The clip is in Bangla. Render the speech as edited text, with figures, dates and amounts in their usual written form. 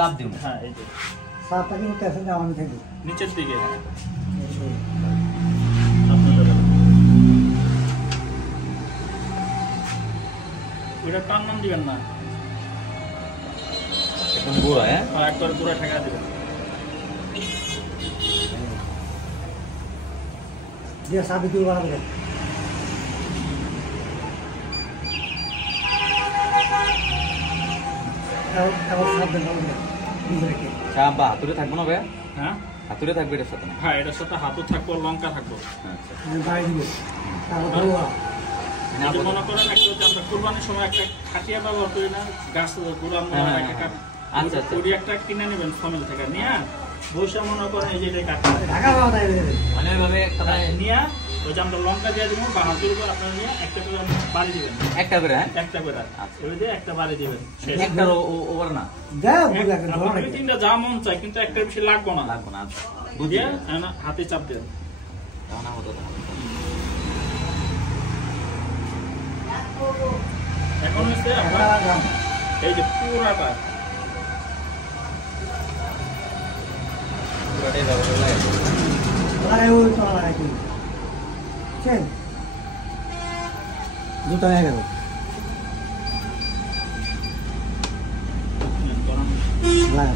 চাপ দিন। হ্যাঁ এই যে সাতটা কি করতে আছে জামানি থেকে নিচের দিকে ওইটা টান নাম দিবেন না, একদম গুঁড়া। হ্যাঁ, একবার পুরো ঠেকা দিবেন। দিয়ে সাবি তুই বাড়াবে এবার সাবধান রেখে চাপ বা হাতুড়ে থাকবো না ভাইয়া? হ্যাঁ হাতুড়ে থাকবে এটার সাথে না? হ্যাঁ এটার সাথে হাতও থাকবো, লঙ্কা থাকবো। আচ্ছা, বাড়ি দিবে তারপর ধোয়া এই যে মনে করেন একটা যে আমরা কুরবানির সময় একটা খাটিয়া ব্যবহার করি না, গাছ গুঁড়া আচ্ছা আচ্ছা, ওই একটা কিনে নেবেন ফমিল থেকে নিয়ে বসে মনে করেন এই যে এটা কাটতে ঢাকা পাওয়া যায় মানে ওইভাবে একটা নিয়ে ওই যে আমরা লঙ্কা দিয়ে দিব বা হাতের উপর আপনারা নিয়ে একটা করে বাড়ি দিবেন, একটা করে। হ্যাঁ, একটা করে আচ্ছা। ওই দিয়ে একটা বাড়ি দিবেন। একটা ওভার না যাও আপনার দুই তিনটা যা মন চায়, কিন্তু একটা বেশি লাগবো না। লাগবো না। আচ্ছা, বুঝি। দিয়ে হাতে চাপ দেন। না হতো না। এখন হচ্ছে আপনার এই যে পুরাটা পুরোটাই ব্যবহার লাগে। দুটো হয়ে গেল গরম লাগা